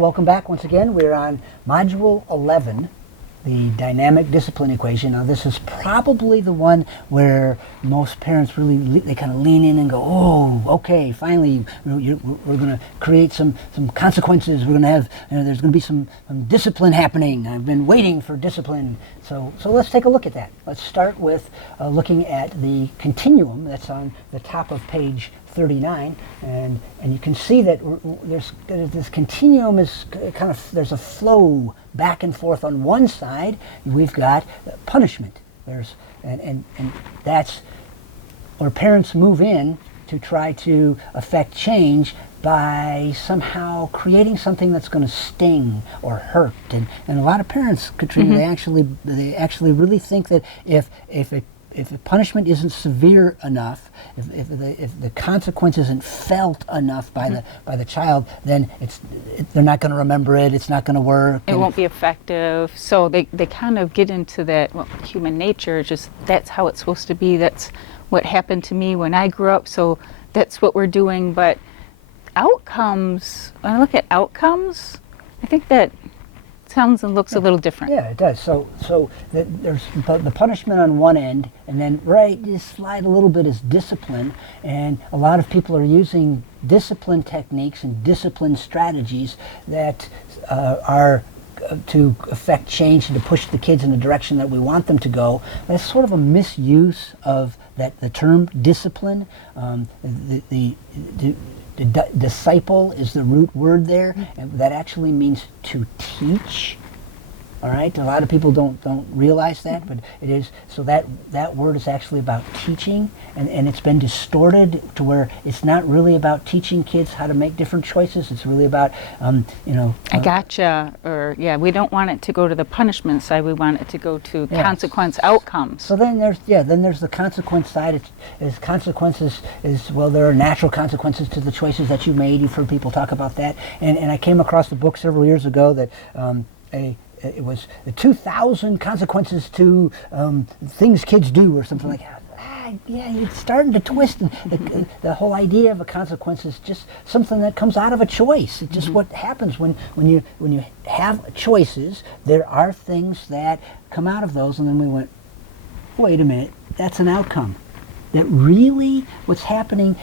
welcome back once again. We're on Module 11, the dynamic discipline equation. Now, this is probably the one where most parents really, they kind of lean in and go, oh, okay, finally, we're going to create some consequences. We're going to have, there's going to be some discipline happening. I've been waiting for discipline. So let's take a look at that. Let's start with looking at the continuum that's on the top of page 39, and you can see that there's this continuum is kind of, there's a flow back and forth. On one side we've got punishment, and that's where parents move in to try to affect change by somehow creating something that's going to sting or hurt, and a lot of parents, Katrina, they actually really think that if the punishment isn't severe enough, if the consequence isn't felt enough by the child, then they're not going to remember it. It's not going to work. It won't be effective. So they kind of get into that, well, human nature. Just that's how it's supposed to be. That's what happened to me when I grew up. So that's what we're doing. But outcomes. When I look at outcomes, I think that sounds and looks a little different. Yeah, it does. So there's the punishment on one end, and then just slide a little bit is discipline, and a lot of people are using discipline techniques and discipline strategies that are to affect change and to push the kids in the direction that we want them to go. That's sort of a misuse of the term discipline. Disciple is the root word there, and that actually means to teach. All right, a lot of people don't realize that, but it is. So that word is actually about teaching, and it's been distorted to where it's not really about teaching kids how to make different choices. It's really about I gotcha. Or we don't want it to go to the punishment side. We want it to go to consequence outcomes. So then there's the consequence side. Consequences there are natural consequences to the choices that you made. You've heard people talk about that, and I came across a book several years ago that it was 2,000 consequences to things kids do, or something like that. You're starting to twist the whole idea of a consequence is just something that comes out of a choice. It's just what happens when you have choices. There are things that come out of those, and then we went, wait a minute, that's an outcome. That really what's happening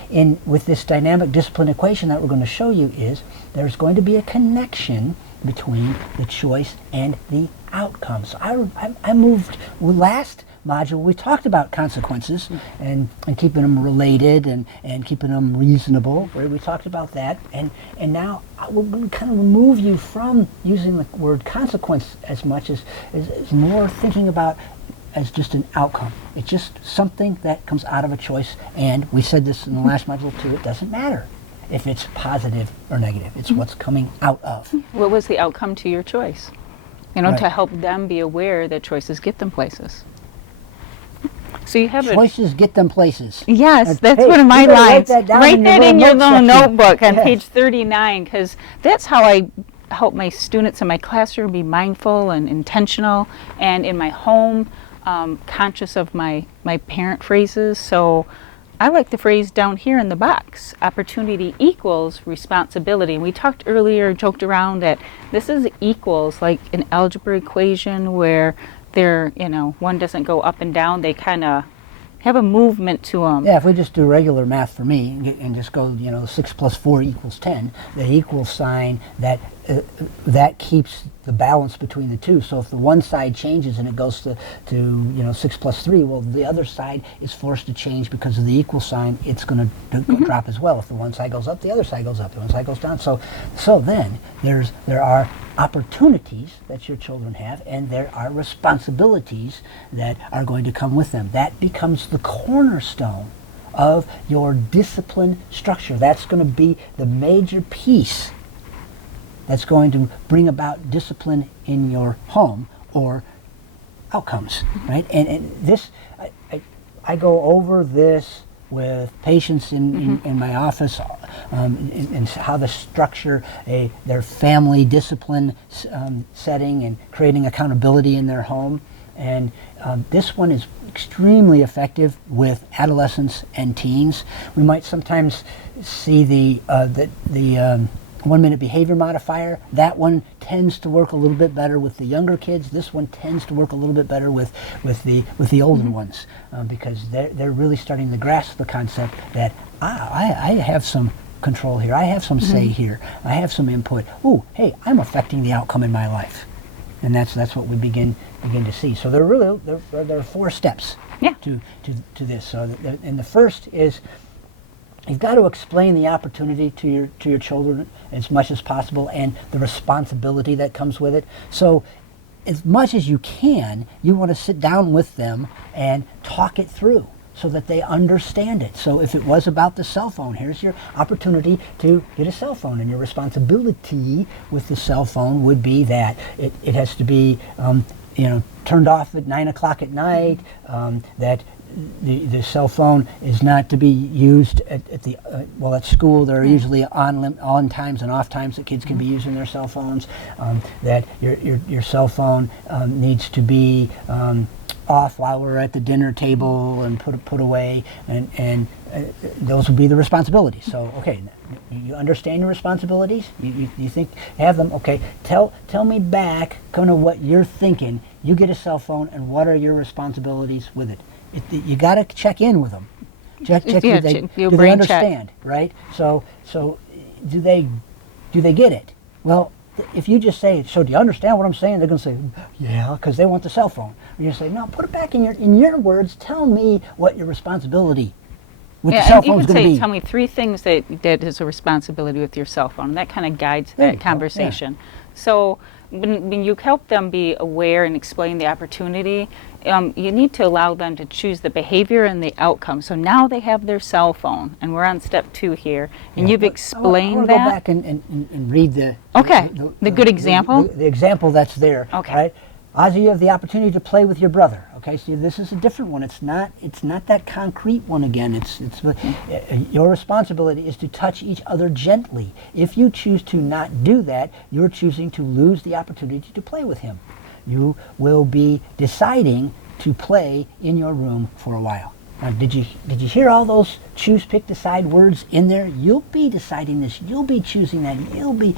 with this dynamic discipline equation that we're going to show you is there's going to be a connection between the choice and the outcome. So I moved, last module we talked about consequences and keeping them related and keeping them reasonable. We talked about that, and now we're going to kind of remove you from using the word consequence as much as more thinking about as just an outcome. It's just something that comes out of a choice, and we said this in the last module too, it doesn't matter if it's positive or negative. It's what's coming out of. What was the outcome to your choice? To help them be aware that choices get them places. So you have choices get them places. Yes, that's one of my lines. Write that in your little notebook on page 39, because that's how I help my students in my classroom be mindful and intentional, and in my home, conscious of my parent phrases. So I like the phrase down here in the box, opportunity equals responsibility. And we talked earlier, joked around that this is equals like an algebra equation where they're, one doesn't go up and down, they kind of have a movement to them. Yeah, if we just do regular math for me and just go, 6 plus 4 equals 10, the equal sign, that keeps the balance between the two. So if the one side changes and it goes to 6 plus 3, well, the other side is forced to change because of the equal sign. It's going to drop as well. If the one side goes up, the other side goes up. The one side goes down. So then there are opportunities that your children have, and there are responsibilities that are going to come with them. That becomes the cornerstone of your discipline structure. That's going to be the major piece that's going to bring about discipline in your home or outcomes, right? And this, I go over this with patients in my office, and how to structure their family discipline setting and creating accountability in their home. And this one is extremely effective with adolescents and teens. We might sometimes see 1-minute behavior modifier. That one tends to work a little bit better with the younger kids. This one tends to work a little bit better with the older ones, because they're really starting to grasp the concept that I have some control here. I have some say here. I have some input. Ooh, hey, I'm affecting the outcome in my life, and that's what we begin to see. So there are 4 steps to this. So and the first is, you've got to explain the opportunity to your children as much as possible, and the responsibility that comes with it. So as much as you can, you want to sit down with them and talk it through so that they understand it. So if it was about the cell phone, here's your opportunity to get a cell phone, and your responsibility with the cell phone would be that it has to be turned off at 9 o'clock at night, that the cell phone is not to be used at school. There are usually on times and off times that kids can be using their cell phones. That your cell phone needs to be off while we're at the dinner table and put away, and those would be the responsibilities. So okay, you understand your responsibilities. You think have them. Okay, tell me back kind of what you're thinking. You get a cell phone, and what are your responsibilities with it? You got to check in with them. Check do they understand, right? So do they get it? Well, if you just say, so do you understand what I'm saying? They're going to say, yeah, because they want the cell phone. You say, no, put it back in your words. Tell me what your responsibility with the cell phone is going to be. Tell me 3 things that is a responsibility with your cell phone. That kind of guides that conversation. Yeah. So when you help them be aware and explain the opportunity, you need to allow them to choose the behavior and the outcome. So now they have their cell phone, and we're on step 2 here, and you've explained that. I want to go back and read the good example. The example that's there. Okay. Right? Ozzy, you have the opportunity to play with your brother. Okay, so this is a different one. It's not that concrete one again. It's your responsibility is to touch each other gently. If you choose to not do that, you're choosing to lose the opportunity to play with him. You will be deciding to play in your room for a while. Now, did you hear all those choose, pick, decide words in there? You'll be deciding this. You'll be choosing that. You'll be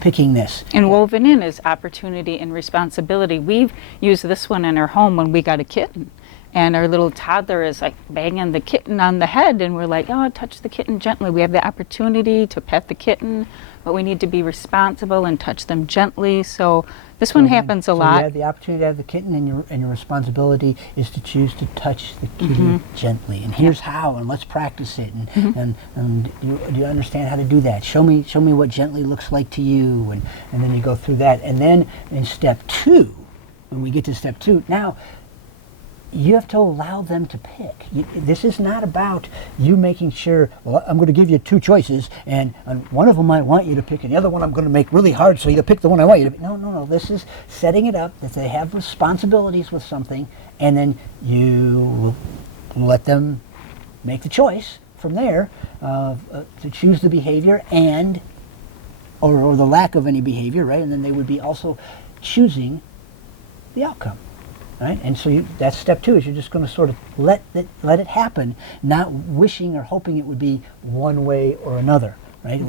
picking this. And woven in is opportunity and responsibility. We've used this one in our home when we got a kitten. And our little toddler is like banging the kitten on the head, and we're like, oh, touch the kitten gently. We have the opportunity to pet the kitten, but we need to be responsible and touch them gently. So this one happens a lot. You have the opportunity to have the kitten, and your responsibility is to choose to touch the kitty gently. And here's how, and let's practice it. And do you understand how to do that? Show me what gently looks like to you, and then you go through that. And then in step 2, when we get to step 2, now you have to allow them to pick. This is not about you making sure, well, I'm going to give you 2 choices, and one of them I want you to pick, and the other one I'm going to make really hard so you pick the one I want you to pick. No. This is setting it up that they have responsibilities with something, and then you let them make the choice from there to choose the behavior or the lack of any behavior, right? And then they would be also choosing the outcome. Right? And so that's step 2, is you're just going to sort of let it happen, not wishing or hoping it would be one way or another. Right?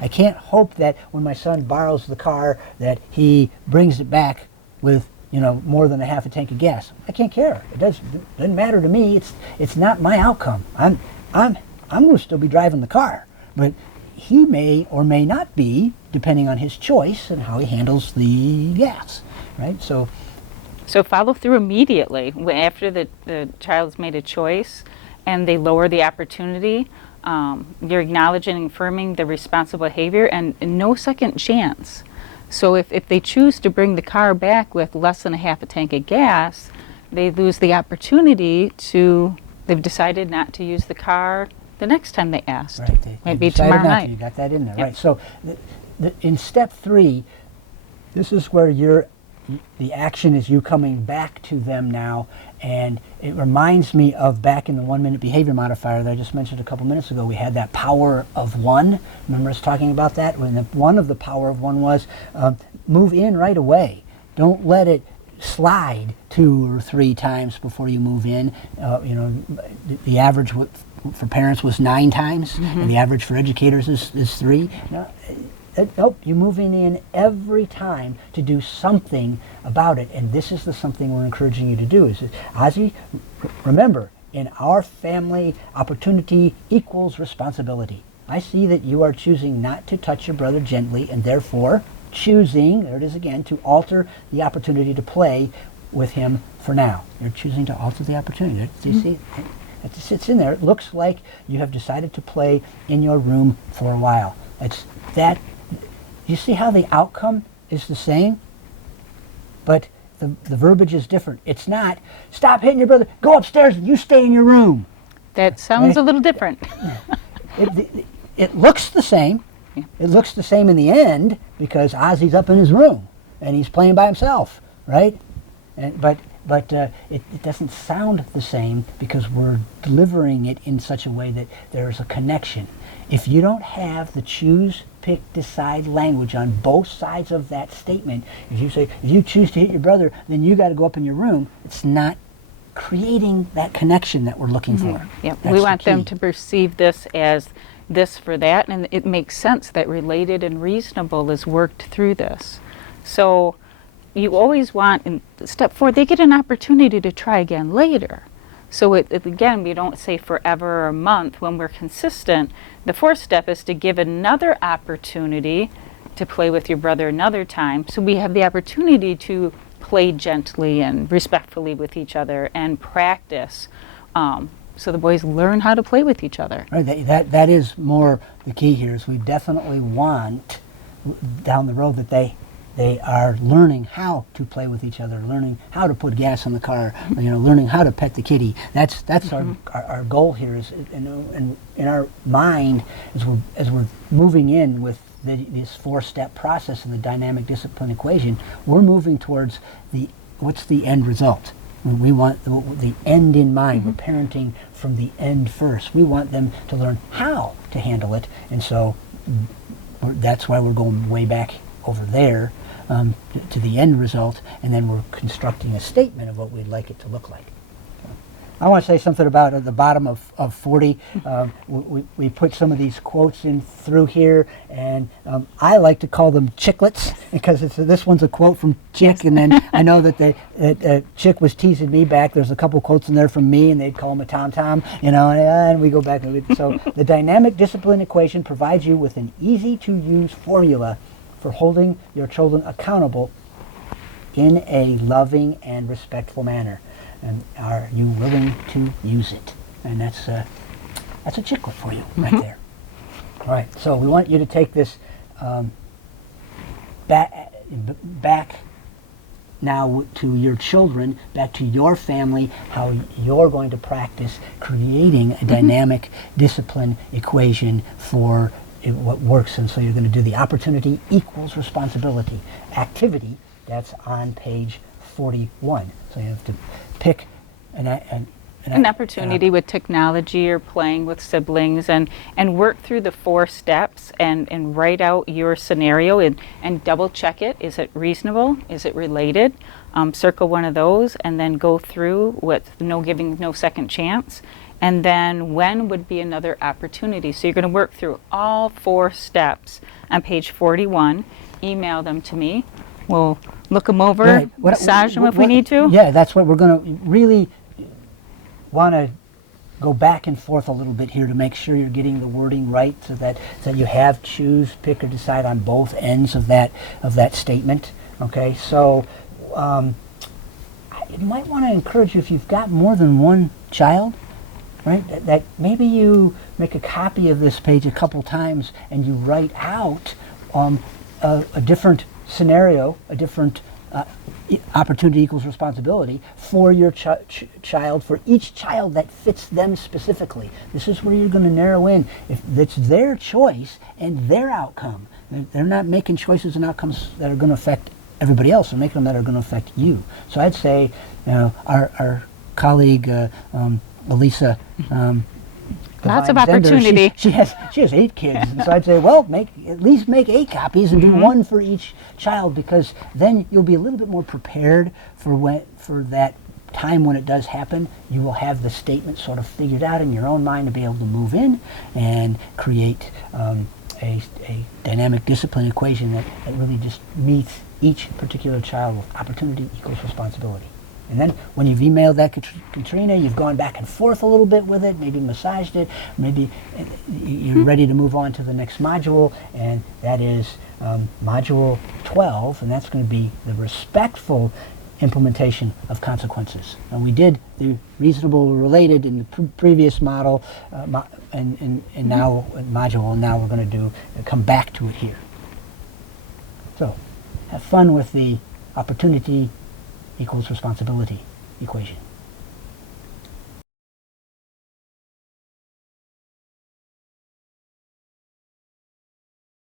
I can't hope that when my son borrows the car that he brings it back with more than a half a tank of gas. I can't care. It doesn't matter to me. It's not my outcome. I'm going to still be driving the car, but he may or may not be, depending on his choice and how he handles the gas. Right? So follow through immediately after the child's made a choice and they lower the opportunity. You're acknowledging and affirming the responsible behavior, and no second chance. So if they choose to bring the car back with less than a half a tank of gas, they lose the opportunity they've decided not to use the car the next time they asked. Right. Maybe tomorrow night. You got that in there. Yep. Right. So in step 3, this is where the action is you coming back to them now, and it reminds me of back in the 1-minute behavior modifier that I just mentioned a couple minutes ago. We had that power of 1. Remember us talking about that? When one of the power of 1 was move in right away. Don't let it slide 2 or 3 times before you move in. The average for parents was 9 times, and the average for educators is 3. Nope, you're moving in every time to do something about it. And this is the something we're encouraging you to do. Is Ozzy, remember, in our family, opportunity equals responsibility. I see that you are choosing not to touch your brother gently, and therefore choosing, there it is again, to alter the opportunity to play with him for now. You're choosing to alter the opportunity. Do you see? It sits in there. It looks like you have decided to play in your room for a while. It's that. You see how the outcome is the same, but the verbiage is different. It's not, stop hitting your brother, go upstairs and you stay in your room. That sounds a little different. It looks the same. Yeah. It looks the same in the end because Ozzy's up in his room and he's playing by himself, right? But it doesn't sound the same because we're delivering it in such a way that there's a connection. If you don't have the choose, pick, decide language on both sides of that statement, if you say, if you choose to hit your brother, then you got to go up in your room, it's not creating that connection that we're looking for. Yep. That's We want the them key. to perceive this as this for that, and it makes sense that related and reasonable is worked through this. So you always want, in step 4, they get an opportunity to try again later. So again, we don't say forever or a month. When we're consistent, the 4th step is to give another opportunity to play with your brother another time. So we have the opportunity to play gently and respectfully with each other and practice. So the boys learn how to play with each other. Right, that is more the key here. Is we definitely want down the road that they are learning how to play with each other, learning how to put gas in the car, learning how to pet the kitty. That's our goal here. Is and in our mind as we're moving in with this 4-step process in the dynamic discipline equation, we're moving towards what's the end result. We want the end in mind. We're parenting from the end first. We want them to learn how to handle it, and so that's why we're going way back over there to the end result, and then we're constructing a statement of what we'd like it to look like. I want to say something about at the bottom of 40. We put some of these quotes in through here, and I like to call them chiclets because this one's a quote from Chick, and then I know that Chick was teasing me back. There's a couple quotes in there from me, and they'd call him a tom-tom, and we go back. So the dynamic discipline equation provides you with an easy-to-use formula for holding your children accountable in a loving and respectful manner. And are you willing to use it? And that's a chicklet for you right there. All right, so we want you to take this back now to your children, back to your family, how you're going to practice creating a dynamic discipline equation for what works. And so you're going to do the opportunity equals responsibility activity. That's on page 41. So you have to pick an opportunity with technology or playing with siblings and work through the 4 steps and write out your scenario and double check it. Is it reasonable? Is it related? Circle one of those and then go through with giving no second chance. And then when would be another opportunity? So you're going to work through all 4 steps on page 41. Email them to me. We'll look them over, right. massage them if we need to. Yeah, that's what we're going to really want to go back and forth a little bit here to make sure you're getting the wording right, so that you have choose, pick, or decide on both ends of that statement. Okay, so you might want to encourage you, if you've got more than one child, right, that maybe you make a copy of this page a couple times and you write out a different scenario, a different opportunity equals responsibility for your child, for each child that fits them specifically. This is where you're going to narrow in. If it's their choice and their outcome, they're not making choices and outcomes that are going to affect everybody else. They're making them that are going to affect you. So I'd say, our colleague Elisa. Lots of Zender, opportunity. She has 8 kids, and so I'd say, well, at least make 8 copies and do one for each child, because then you'll be a little bit more prepared for that time when it does happen. You will have the statement sort of figured out in your own mind to be able to move in and create a dynamic discipline equation that really just meets each particular child with opportunity equals responsibility. And then when you've emailed that Katrina, you've gone back and forth a little bit with it, maybe massaged it, maybe you're ready to move on to the next module, and that is module 12, and that's going to be the respectful implementation of consequences. And we did the reasonable related in the previous model, and now module, and now we're going to come back to it here. So have fun with the opportunity equals responsibility equation.